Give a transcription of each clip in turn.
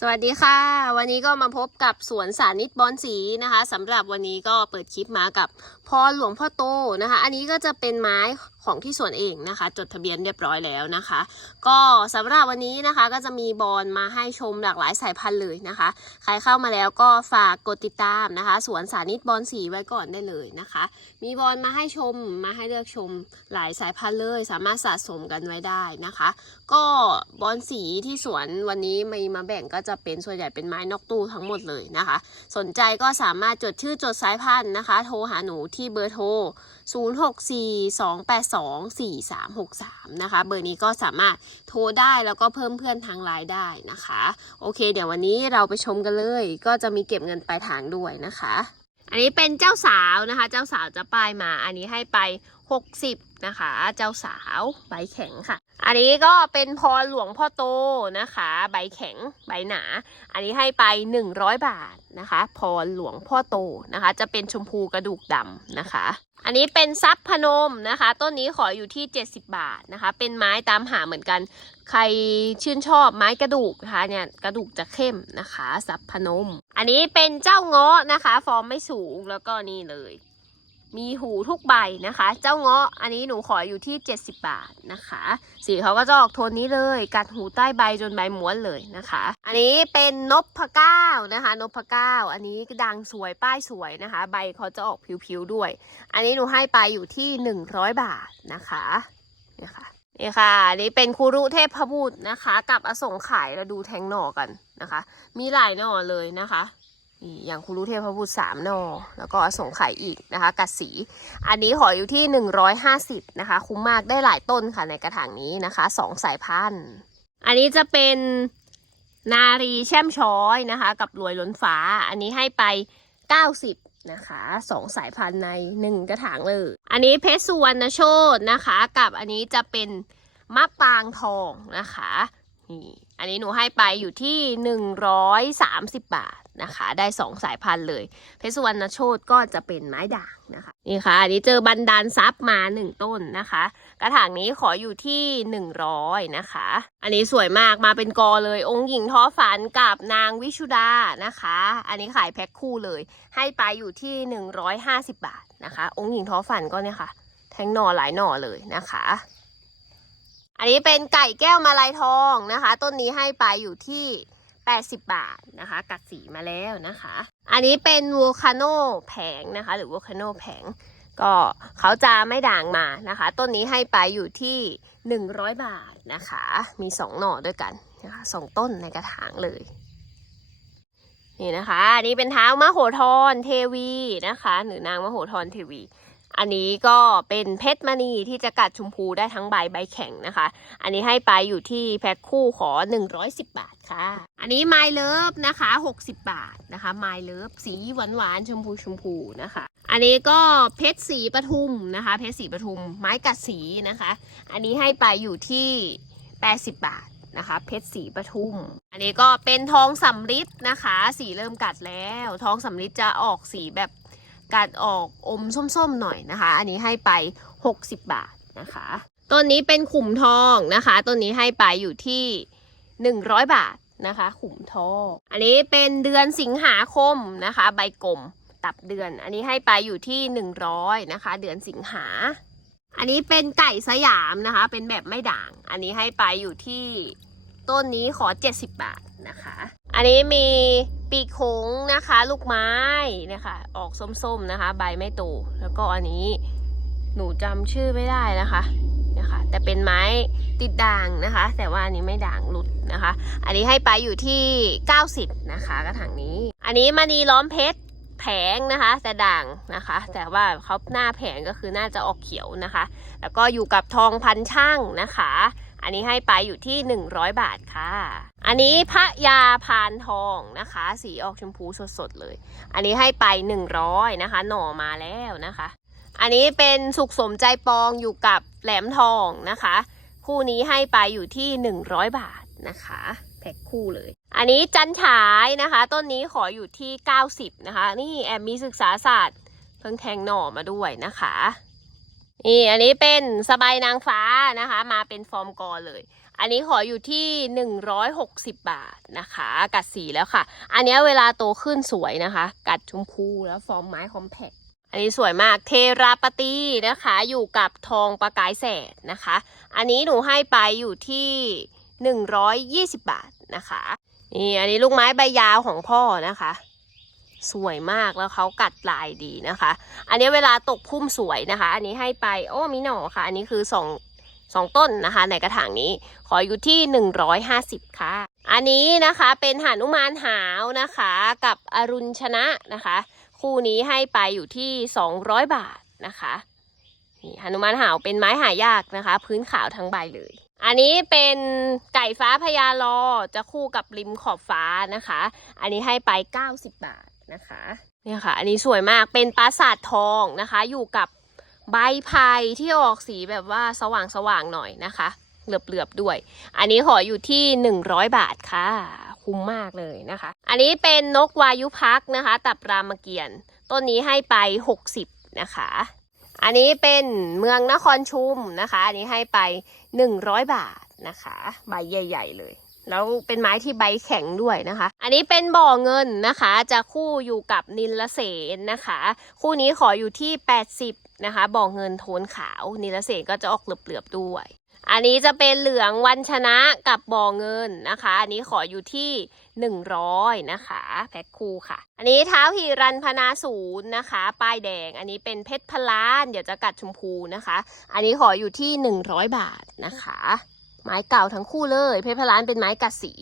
สวัสดีค่ะ วันนี้ก็มาพบกับสวนสานิตบอนสีนะคะสำหรับวันนี้ก็เปิดคลิปมากับพอหลวงพ่อโตนะคะ อันนี้ก็จะเป็นไม้ ของที่สวนเองนะคะ จดทะเบียนเรียบร้อยแล้วนะคะ ก็สำหรับวันนี้นะคะก็จะมีบอลมาให้ชมหลากหลายสายพันธุ์เลยนะคะ ใครเข้ามาแล้วก็ฝากกดติดตามนะคะ สวนสานิตบอนสีไว้ก่อนได้เลยนะคะ มีบอลมาให้ชมมาให้เลือกชมหลายสายพันธุ์เลย สามารถสะสมกันไว้ได้นะคะ ก็บอลสีที่สวนวันนี้มีมาแบ่งก็จะเป็นส่วนใหญ่เป็นไม้นอกตู้ทั้งหมดเลยนะคะ สนใจก็สามารถจดชื่อจดสายพันธุ์นะคะ โทรหาหนูที่เบอร์โทร2 4 3 6 3 นะคะ เบอร์นี้ก็สามารถโทรได้แล้วก็เพิ่มเพื่อนทางไลน์ได้นะคะ โอเค เดี๋ยววันนี้เราไปชมกันเลย ก็จะมีเก็บเงินปลายทางด้วยนะคะ อันนี้เป็นเจ้าสาวนะคะ เจ้าสาวจะป้ายมา อันนี้ให้ไป 60 นะคะ เจ้าสาวใบแข็งค่ะ อันนี้ก็เป็นพรหลวงพ่อโตนะคะ ใบแข็งใบหนา อันนี้ให้ไป 100 บาทนะคะพรหลวงพ่อโตนะคะ จะเป็นชมพูกระดูกดำนะคะ อันนี้เป็นซับพนมนะคะ ต้นนี้ขออยู่ที่ 70 บาทนะคะ เป็นไม้ตามหาเหมือนกัน ใครชื่นชอบไม้กระดูกนะคะเนี่ยกระดูกจะเข้มนะคะซับพนม อันนี้เป็นเจ้าเงาะนะคะ ฟอร์มไม่สูงแล้วก็นี่เลย มีหูทุกใบนะคะ เจ้าเงาะอันนี้หนูขออยู่ที่ 70 บาทนะคะ สีเขาก็จะออกโทนนี้เลย กัดหูใต้ใบจนใบม้วนเลยนะคะ อันนี้เป็นนพพเก้านะคะนพพเก้าอันนี้ดังสวยป้ายสวยนะคะ ใบเขาจะออกผิวๆด้วย อันนี้หนูให้ไปอยู่ที่ 100 บาทนะคะนี่ค่ะนี่ค่ะอันนี้เป็นคูรุเทพบุตรนะคะ กับอสงไขยเราดูแทงหน่อกันนะคะ มีหลายหน่อเลยนะคะ นี่อย่างคูรุเทพบุตรสามนอ แล้วก็อสงไขยอีกนะคะ กัดสี อันนี้ขออยู่ที่ 150 นะคะ คุ้มมากได้หลายต้นค่ะในกระถางนี้นะคะสองสายพันธุ์ อันนี้จะเป็นนารีแช่มช้อยนะคะ กับรวยล้นฟ้า อันนี้ให้ไป 90 นะคะสองสายพันธุ์ในหนึ่งกระถางเลย อันนี้เพชรสุวรรณโชตนะคะ กับอันนี้จะเป็นมะปรางทองนะคะนี่อันนี้หนูให้ไปอยู่ที่ 130 บาท นะคะ ได้สองสายพันธุ์เลย เพชรสุวรรณโชตก็จะเป็นไม้ด่างนะคะ นี่ค่ะ อันนี้เจอบันดาลซับมาหนึ่งต้นนะคะ กระถางนี้ขออยู่ที่หนึ่งร้อยนะคะ อันนี้สวยมากมาเป็นกอเลย องค์หญิงท้อฝันกับนางวิชุดานะคะ อันนี้ขายแพ็คคู่เลย ให้ไปอยู่ที่หนึ่งร้อยห้าสิบบาทนะคะ องค์หญิงท้อฝันก็เนี่ยค่ะ แทงหน่อหลายหน่อเลยนะคะอันนี้เป็นไก่แก้วมาลายทองนะคะ ต้นนี้ให้ไปอยู่ที่ 80 บาทนะคะ กัดสีมาแล้วนะคะ อันนี้เป็นวูคาโนแผงนะคะ หรือวูคาโนแผง ก็เขาจะไม่ด่างมานะคะ ต้นนี้ให้ไปอยู่ที่ 100 บาทนะคะ มีสองหน่อด้วยกันนะคะสองต้นในกระถางเลย นี่นะคะ อันนี้เป็นเท้ามโหธรเทวีนะคะ หรือนางมโหธรเทวี อันนี้ก็เป็นเพชรมณีที่จะกัดชมพูได้ทั้งใบใบแข็งนะคะ อันนี้ให้ไปอยู่ที่แพ็คคู่ขอ 110 บาทค่ะ อันนี้ไมล์เลิฟนะคะ 60 บาทนะคะไมล์เลิฟสีหวานหวานชมพูชมพูนะคะ อันนี้ก็เพชรสีปทุมนะคะ เพชรสีปทุม ไม้กัดสีนะคะ อันนี้ให้ไปอยู่ที่ 80 บาทนะคะเพชรสีปทุม อันนี้ก็เป็นทองสำริดนะคะ สีเริ่มกัดแล้ว ทองสำริดจะออกสีแบบ กัดออกอมส้มๆหน่อยนะคะ อันนี้ให้ไป 60 บาทนะคะต้นนี้เป็นขุมทองนะคะต้นนี้ให้ไปอยู่ที่ 100 บาทนะคะ ขุมทอง อันนี้เป็นเดือนสิงหาคมนะคะ ใบกลมตับเดือน อันนี้ให้ไปอยู่ที่ 100นะคะ เดือนสิงหา อันนี้เป็นไก่สยามนะคะ เป็นแบบไม่ด่าง อันนี้ให้ไปอยู่ที่ต้นนี้ขอ 70 บาทนะคะ อันนี้มี ปีกโค้งนะคะ ลูกไม้นะคะ ออกส้มๆนะคะ ใบไม่โตแล้วก็อันนี้หนูจำชื่อไม่ได้นะคะนะคะ แต่เป็นไม้ติดด่างนะคะ แต่ว่าอันนี้ไม่ด่างหลุดนะคะ อันนี้ให้ไปอยู่ที่ 90 นะคะกระถางนี้ อันนี้มณีล้อมเพชรแผงนะคะ แต่ด่างนะคะ แต่ว่าเขาหน้าแผงก็คือน่าจะออกเขียวนะคะ แล้วก็อยู่กับทองพันช่างนะคะ อันนี้ให้ไปอยู่ที่ 100 บาทค่ะ อันนี้พระยาพานทองนะคะ สีออกชมพูสดๆเลย อันนี้ให้ไป 100นะคะ หน่อมาแล้วนะคะ อันนี้เป็นสุขสมใจปองอยู่กับแหลมทองนะคะ คู่นี้ให้ไปอยู่ที่ 100 บาทนะคะแพ็คคู่เลย อันนี้จันฉายนะคะ ต้นนี้ขออยู่ที่ 90 นะคะ นี่แอบมีศึกษาศาสตร์เพิ่งแทงหน่อมาด้วยนะคะ นี่อันนี้เป็นสบายนางฟ้านะคะ มาเป็นฟอร์มกอเลย อันนี้ขออยู่ที่ 160 บาทนะคะ กัดสีแล้วค่ะ อันนี้เวลาโตขึ้นสวยนะคะ กัดชมพูแล้วฟอร์มไม้คอมแพคอันนี้สวยมากเทราปตีนะคะ อยู่กับทองประกายแสดนะคะ อันนี้หนูให้ไปอยู่ที่ 120 บาทนะคะนี่อันนี้ลูกไม้ใบยาวของพ่อนะคะ สวยมากแล้วเขากัดลายดีนะคะ อันนี้เวลาตกพุ่มสวยนะคะ อันนี้ให้ไปโอ้มีหน่อค่ะ อันนี้คือสองสองต้นนะคะ ในกระถางนี้ขออยู่ที่ 150 ค่ะ อันนี้นะคะเป็นหานุมานหาวนะคะ กับอรุณชนะนะคะ คู่นี้ให้ไปอยู่ที่ 200 บาทนะคะนี่หานุมานหาวเป็นไม้หายากนะคะ พื้นขาวทั้งใบเลย อันนี้เป็นไก่ฟ้าพญาลอจะคู่กับริมขอบฟ้านะคะ อันนี้ให้ไป 90 บาท นะคะเนี่ยค่ะ อันนี้สวยมากเป็นปราสาททองนะคะ อยู่กับใบไผ่ที่ออกสีแบบว่าสว่างสว่างๆหน่อยนะคะเหลือบๆด้วย อันนี้ขออยู่ที่ 100 บาทค่ะ คุ้มมากเลยนะคะ อันนี้เป็นนกวายุพักนะคะ ตับรามเกียรติต้นนี้ให้ไป 60 นะคะ อันนี้เป็นเมืองนครชุมนะคะ อันนี้ให้ไป 100 บาทนะคะ ใบใหญ่ ๆ เลย แล้วเป็นไม้ที่ใบแข็งด้วยนะคะ อันนี้เป็นบ่อเงินนะคะ จะคู่อยู่กับนิลเสนนะคะ คู่นี้ขออยู่ที่ 80 นะคะ บ่อเงินโทนขาว นิลเสนก็จะออกเหลือบๆด้วย อันนี้จะเป็นเหลืองวันชนะกับบ่อเงินนะคะ อันนี้ขออยู่ที่ 100 นะคะ แพ็คคู่ค่ะ อันนี้เท้าฮีรันพนาศูนย์นะคะ ป้ายแดง อันนี้เป็นเพชรพลาน เดี๋ยวจะกัดชมพูนะคะ อันนี้ขออยู่ที่ 100 บาทนะคะ ไม้เก่าทั้งคู่เลย เพชรพลานเป็นไม้กัดสี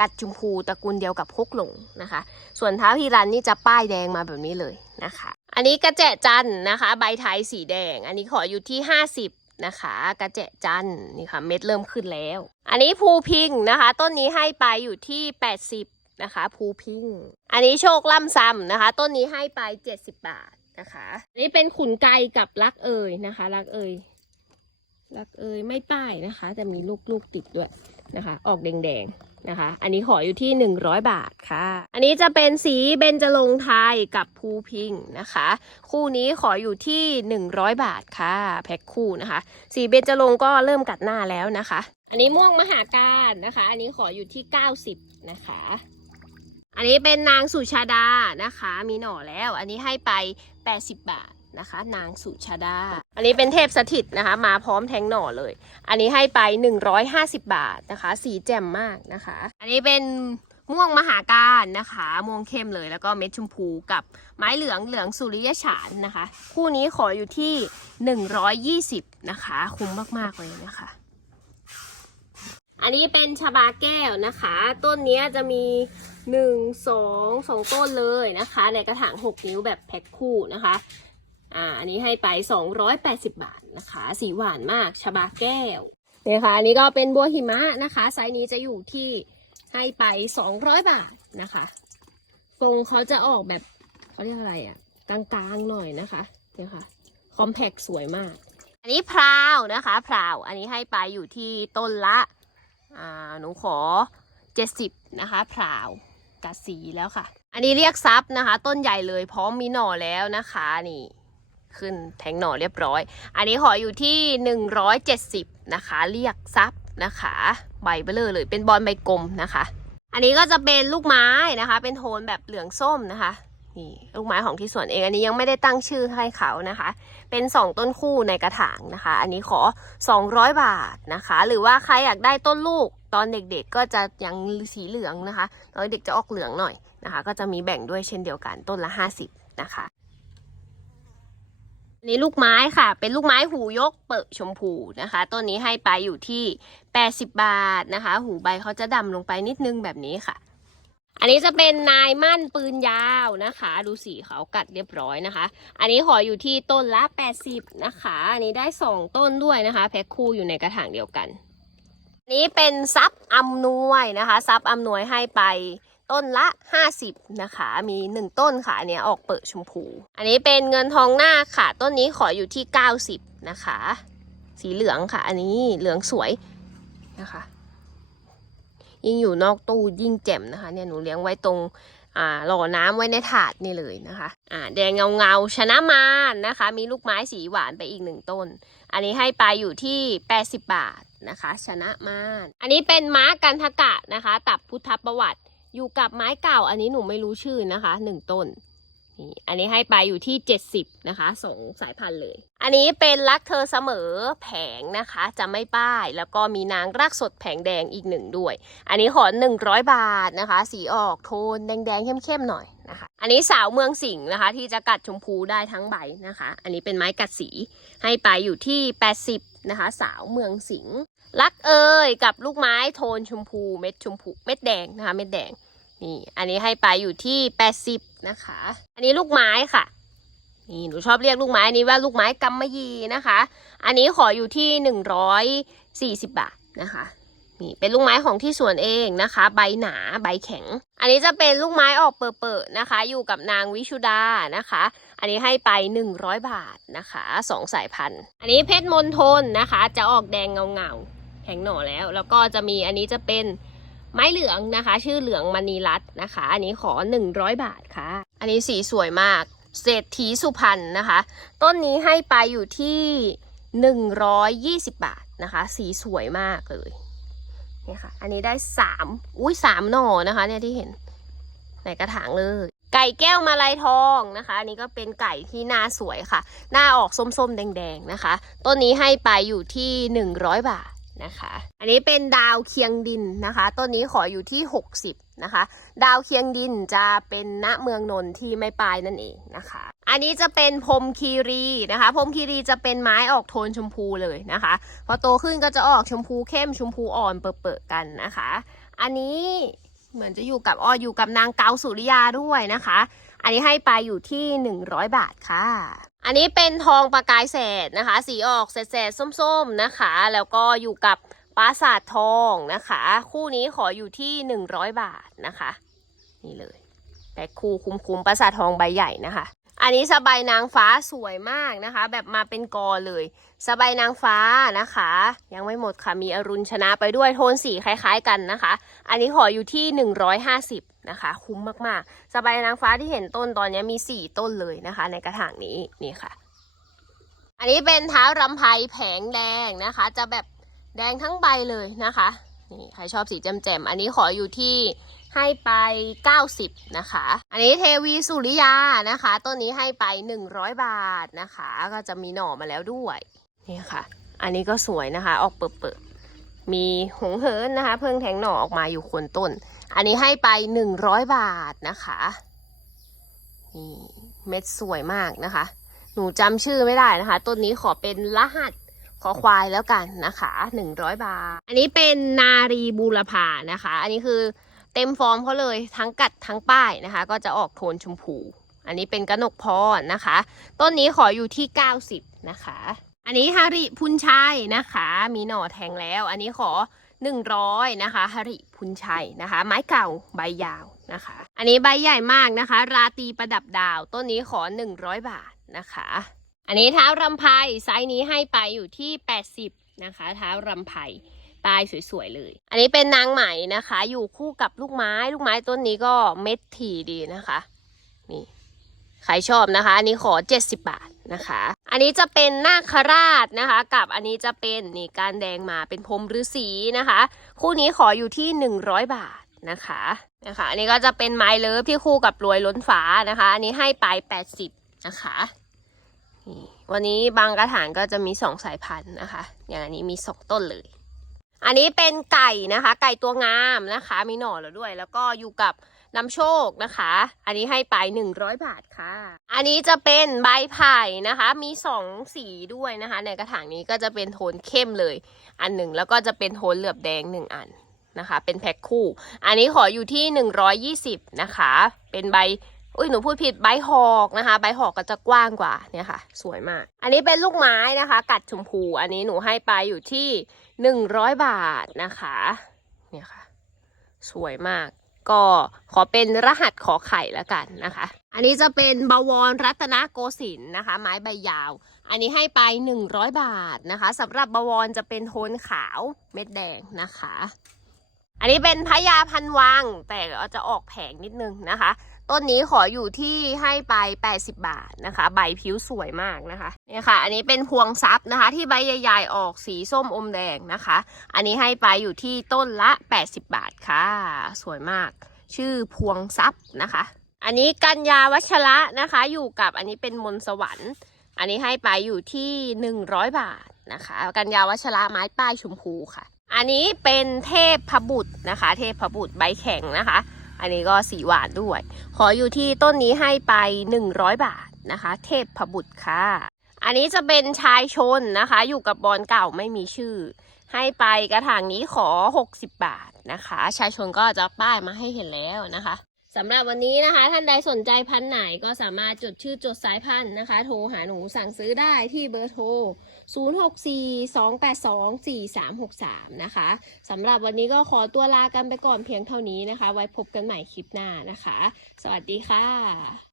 กัดชมพูตระกูลเดียวกับพกหลงนะคะ ส่วนเท้าฮีรันนี่จะป้ายแดงมาแบบนี้เลยนะคะ อันนี้กระเจะจันนะคะ ใบไทยสีแดง อันนี้ขออยู่ที่ 50นะคะกระเจะจันนี่ค่ะเม็ดเริ่มขึ้นแล้ว อันนี้ภูพิงนะคะ ต้นนี้ให้ไปอยู่ที่ 80นะคะภูพิง อันนี้โชคล่ำซ้ำนะคะ ต้นนี้ให้ไป 70 บาทนะคะอันนี้เป็นขุนไก่กับรักเอ่ยนะคะ รักเอ่ย รักเอ่ยไม่ป้ายนะคะแต่มีลูกลูกๆติดด้วยนะคะ ออกแดงๆนะคะ อันนี้ขออยู่ที่ 100 บาทค่ะ อันนี้จะเป็นสีเบญจรงไทยกับภูพิงนะคะ คู่นี้ขออยู่ที่ 100 บาทค่ะแพ็คคู่นะคะ สีเบญจรงก็เริ่มกัดหน้าแล้วนะคะ อันนี้ม่วงมหาการนะคะ อันนี้ขออยู่ที่ 90 นะคะอันนี้เป็นนางสุชาดานะคะ มีหน่อแล้ว อันนี้ให้ไป 80 บาท นะคะ นางสุชาดา อันนี้เป็นเทพสถิตนะคะ มาพร้อมแทงหน่อเลย อันนี้ให้ไป 150 บาทนะคะ สีแจ่มมากนะคะ อันนี้เป็นม่วงมหาการนะคะ ม่วงเข้มเลยแล้วก็เม็ดชมพูกับไม้เหลืองเหลืองสุริยฉานนะคะ คู่นี้ขออยู่ที่ 120 นะคะ คุ้มมาก ๆ เลยนะคะ อันนี้เป็นชาบาแก้วนะคะ ต้นนี้จะมีหนึ่งสองสองต้นเลยนะคะ ในกระถางหกนิ้วแบบแพ็คคู่นะคะ อ่า อันนี้ให้ไป 280 บาทนะคะ สีหวานมากชาบาแก้วเนี่ยค่ะ อันนี้ก็เป็นบัวหิมะนะคะ ไซส์นี้จะอยู่ที่ให้ไป 200 บาทนะคะ ทรงเขาจะออกแบบเขาเรียกอะไรอะ่ะกลางๆหน่อยนะคะ เนี่ยค่ะ คอมแพคสวยมาก อันนี้พราวนะคะ พราว อันนี้ให้ไปอยู่ที่ต้นละ อ่า หนูขอ 70 นะคะ พราวกัดสีแล้วค่ะ อันนี้เรียกซับนะคะ ต้นใหญ่เลยพร้อมมีหน่อแล้วนะคะนี่ ขึ้นแทงหน่อเรียบร้อย อันนี้ขออยู่ที่ 170 นะคะ เรียกซับนะคะ ใบเบลอเลยเป็นบอลใบกลมนะคะ อันนี้ก็จะเป็นลูกไม้นะคะ เป็นโทนแบบเหลืองส้มนะคะนี่ลูกไม้ของที่สวนเองอันนี้ยังไม่ได้ตั้งชื่อให้เขานะคะ เป็น 2 ต้นคู่ในกระถางนะคะ อันนี้ขอ 200 บาทนะคะ หรือว่าใครอยากได้ต้นลูกตอนเด็กๆก็จะยังสีเหลืองนะคะตอนเด็กจะออกเหลืองหน่อยนะคะ ก็จะมีแบ่งด้วยเช่นเดียวกันต้นละ 50 นะคะ นนี้ลูกไม้ค่ะ เป็นลูกไม้หูยกเปิดชมพูนะคะ ต้นนี้ให้ไปอยู่ที่ 80 บาทนะคะ หูใบเขาจะดำลงไปนิดนึงแบบนี้ค่ะ อันนี้จะเป็นนายมั่นปืนยาวนะคะ ดูสีเขากัดเรียบร้อยนะคะ อันนี้ขออยู่ที่ต้นละ 80 นะคะ อันนี้ได้ 2 ต้นด้วยนะคะ แพ็คคู่อยู่ในกระถางเดียวกัน นี้เป็นซับอำนวยนะคะ ซับอำนวยให้ไป ต้นละ 50 นะคะ มี 1 ต้นค่ะอันเนี้ยออกเปิดชมพู อันนี้เป็นเงินทองหน้าค่ะ ต้นนี้ขออยู่ที่ 90 นะคะ สีเหลืองค่ะ อันนี้เหลืองสวยนะคะ ยิ่งอยู่นอกตู้ยิ่งแจ่มนะคะ เนี่ยหนูเลี้ยงไว้ตรงอ่าหล่อน้ำไว้ในถาดนี่เลยนะคะอ่าแดงเงาเงาชนะมารนะคะ มีลูกไม้สีหวานไปอีกหนึ่งต้น อันนี้ให้ไปอยู่ที่ 80 บาทนะคะ ชนะมารอันนี้เป็นม้ากันทกะนะคะ ตับพุทธประวัติ อยู่กับไม้เก่า อันนี้หนูไม่รู้ชื่อนะคะหนึ่งต้นนี่อันนี้ให้ไปอยู่ที่ 70 นะคะสองสายพันธุ์เลย อันนี้เป็นรักเธอเสมอแผงนะคะ จะไม่ป้าย แล้วก็มีนางรักสดแผงแดงอีกหนึ่งด้วย อันนี้ขอน 100 บาทนะคะ สีออกโทนแดงๆเข้มๆหน่อยนะคะ อันนี้สาวเมืองสิงห์นะคะ ที่จะกัดชมพูได้ทั้งใบนะคะ อันนี้เป็นไม้กัดสีให้ไปอยู่ที่ 80 นะคะ สาวเมืองสิงห์รักเอ่ยกับลูกไม้โทนชมพูเม็ดชมพูเม็ดแดงนะคะ เม็ดแดงนี่อันนี้ให้ไปอยู่ที่ 80 นะคะ อันนี้ลูกไม้ค่ะนี่หนูชอบเรียกลูกไม้อันนี้ว่าลูกไม้กำมะยีนะคะ อันนี้ขออยู่ที่ 140 บาทนะคะนี่เป็นลูกไม้ของที่สวนเองนะคะ ใบหนาใบแข็ง อันนี้จะเป็นลูกไม้ออกเปิดๆนะคะ อยู่กับนางวิชุดานะคะ อันนี้ให้ไป 100 บาทนะคะสองสายพันธุ์ อันนี้เพชรมนทนนะคะ จะออกแดงเงาๆแข็งหน่อแล้ว แล้วก็จะมีอันนี้จะเป็นไม้เหลืองนะคะ ชื่อเหลืองมณีรัตน์นะคะ อันนี้ขอ 100 บาทค่ะ อันนี้สีสวยมาก เศรษฐีสุพรรณนะคะ ต้นนี้ให้ไปอยู่ที่ 120 บาทนะคะ สีสวยมากเลยเนี่ยค่ะ อันนี้ได้3อุ้ยสามหน่อนะคะ เนี่ยที่เห็นในกระถางเลย ก่แก้วมาลายทองนะคะอันนี้ก็เป็นไก่ที่หน้าสวยค่ะ หน้าออกส้มๆ แดงๆนะคะ ต้นนี้ให้ไปอยู่ที่ 100 บาทนะคะ อันนี้เป็นดาวเคียงดินนะคะ ต้นนี้ขออยู่ที่ 60นะคะ ดาวเคียงดินจะเป็นณเมืองนนที่ไม่ปลายนั่นเองนะคะ อันนี้จะเป็นพรมคีรีนะคะพรมคีรีจะเป็นไม้ออกโทนชมพูเลยนะคะ พอโตขึ้นก็จะออกชมพูเข้มชมพูอ่อนเปิดๆกันนะคะ อันนี้ เหมือนจะอยู่กับอ้ออยู่กับนางเกาสุริยาด้วยนะคะ อันนี้ให้ไปอยู่ที่ 100 บาทค่ะ อันนี้เป็นทองประกายแสดนะคะ สีออกแสดๆส้มๆนะคะ แล้วก็อยู่กับปราสาททองนะคะ คู่นี้ขออยู่ที่ 100 บาทนะคะ นี่เลยแพ็คคู่คุ้มๆปราสาททองใบใหญ่นะคะ อันนี้สบายนางฟ้าสวยมากนะคะ แบบมาเป็นกอเลย สบายนางฟ้านะคะ ยังไม่หมดค่ะมีอรุณชนะไปด้วยโทนสีคล้าย ๆ กันนะคะ อันนี้ขออยู่ที่ 150 นะคะ คุ้มมากๆ สบายนางฟ้าที่เห็นต้นตอนนี้มี 4 ต้นเลยนะคะ ในกระถางนี้นี่ค่ะ อันนี้เป็นเท้ารำไพแผงแดงนะคะ จะแบบแดงทั้งใบเลยนะคะนี่ใครชอบสีแจ่มๆอันนี้ขออยู่ที่ ให้ไป 90 นะคะ อันนี้เทวีสุริยานะคะ ต้นนี้ให้ไป 100 บาทนะคะ ก็จะมีหน่อมาแล้วด้วยนี่ค่ะ อันนี้ก็สวยนะคะ ออกเปิดๆมีหงเหินนะคะ เพิ่งแทงหน่อออกมาอยู่คนต้น อันนี้ให้ไป 100 บาทนะคะนี่เม็ดสวยมากนะคะ หนูจำชื่อไม่ได้นะคะ ต้นนี้ขอเป็นรหัสขอควายแล้วกันนะคะ 100 บาท อันนี้เป็นนารีบูรพานะคะ อันนี้คือ เต็มฟอร์มเขาเลยทั้งกัดทั้งป้ายนะคะ ก็จะออกโทนชมพู อันนี้เป็นกระหนกพรนะคะ ต้นนี้ขออยู่ที่ 90 นะคะ อันนี้ฮาริพุนชัยนะคะ มีหน่อแทงแล้ว อันนี้ขอ 100 นะคะฮาริพุนชัยนะคะ ไม้เก่าใบยาวนะคะ อันนี้ใบใหญ่มากนะคะ ราตีประดับดาว ต้นนี้ขอ 100 บาทนะคะ อันนี้เท้ารำไพไซส์นี้ให้ไปอยู่ที่ 80 นะคะ เท้ารำไพ ปลายสวยๆเลย อันนี้เป็นนางไหมนะคะ อยู่คู่กับลูกไม้ ลูกไม้ต้นนี้ก็เม็ดถี่ดีนะคะ นี่ใครชอบนะคะ อันนี้ขอ 70 บาทนะคะ อันนี้จะเป็นนาคราชนะคะ กับอันนี้จะเป็นนี่การแดงมาเป็นพรหมฤาษีนะคะ คู่นี้ขออยู่ที่ 100 บาทนะคะนะคะ อันนี้ก็จะเป็นไม้เลิฟที่คู่กับรวยล้นฟ้านะคะ อันนี้ให้ไป 80 นะคะนี่วันนี้บางกระถางก็จะมี2สายพันธุ์นะคะ อย่างอันนี้มี2ต้นเลย อันนี้เป็นไก่นะคะ ไก่ตัวงามนะคะ มีหน่อแล้วด้วย แล้วก็อยู่กับนำโชคนะคะ อันนี้ให้ไป100บาทค่ะ อันนี้จะเป็นใบไผ่นะคะ มี2สีด้วยนะคะ ในกระถางนี้ก็จะเป็นโทนเข้มเลย อันหนึ่งแล้วก็จะเป็นโทนเหลือบแดงหนึ่งอันนะคะ เป็นแพ็คคู่ อันนี้ขออยู่ที่120นะคะ เป็นใบ อุ้ยหนูพูดผิดใบหอกนะคะใบหอกก็จะกว้างกว่าเนี่ยค่ะ สวยมาก อันนี้เป็นลูกไม้นะคะ กัดชมพูอันนี้หนูให้ไปอยู่ที่100บาทนะคะ เนี่ยค่ะ สวยมากก็ขอเป็นรหัสขอไข่แล้วกันนะคะ อันนี้จะเป็นบวรรัตนโกสินทร์นะคะ ไม้ใบยาว อันนี้ให้ไป 100 บาทนะคะสำหรับบวรจะเป็นโทนขาวเม็ดแดงนะคะ อันนี้เป็นพญาพันวังแต่จะออกแผงนิดนึงนะคะ ต้นนี้ขออยู่ที่ให้ไป80 บาทนะคะ ใบผิวสวยมากนะคะเนี่ยค่ะ อันนี้เป็นพวงซับนะคะ ที่ใบใหญ่ๆออกสีส้มอมแดงนะคะ อันนี้ให้ไปอยู่ที่ต้นละ 80 บาทค่ะ สวยมาก ชื่อพวงซับนะคะ อันนี้กัญญาวัชระนะคะ อยู่กับอันนี้เป็นมนสวรรค์ อันนี้ให้ไปอยู่ที่ 100 บาทนะคะ กัญญาวัชระไม้ป้ายชมพูค่ะ อันนี้เป็นเทพพบุตรนะคะ เทพพบุตรใบแข็งนะคะ อันนี้ก็สีหวานด้วย ขออยู่ที่ต้นนี้ให้ไป 100 บาทนะคะ เทพพบุตรค่ะ อันนี้จะเป็นชายชนนะคะ อยู่กับบอลเก่าไม่มีชื่อ ให้ไปกระถางนี้ขอ 60 บาทนะคะ ชายชนก็จะป้ายมาให้เห็นแล้วนะคะ สำหรับวันนี้นะคะ ท่านใดสนใจพันธุ์ไหนก็สามารถจดชื่อจดสายพันธุ์นะคะ โทรหาหนูสั่งซื้อได้ที่เบอร์โทร 0642824363 นะคะสำหรับวันนี้ก็ขอตัวลากันไปก่อนเพียงเท่านี้นะคะ ไว้พบกันใหม่คลิปหน้านะคะ สวัสดีค่ะ